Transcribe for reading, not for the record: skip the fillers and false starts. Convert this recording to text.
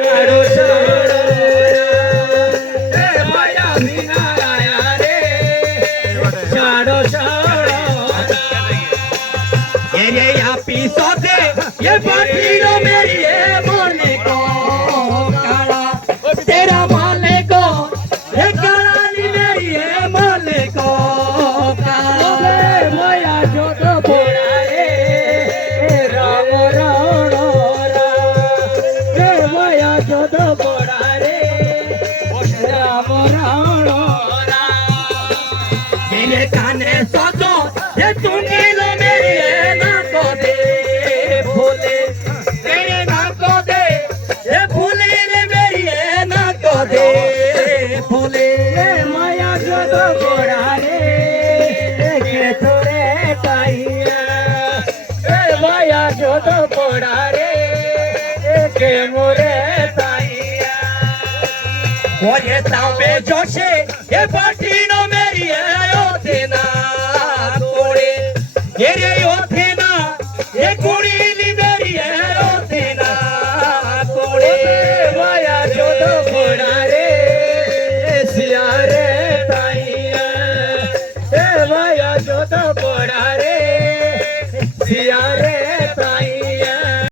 शाड़ो शाड़ो माया बिना आया रे शाड़ो शाड़ो ये या पीसो दे ये बाटीरो मेरी है मोने को काला तेरा माले को ये काला नी मेरी है मोले को काला माया जो तो बोला रे राम राम रे माया जो तो बोला रे राम राम ये काने सोचो ये तूने लो मेरी है ना को दे भूले तेरे ना को दे ये भूले रे मेरी है ना को दे भूले माया जो तो गोड़ा रे के थोड़े ताइया माया जो तो गोड़ा रे के मोरे ताइया वो ये तावे जोशे ये बाटी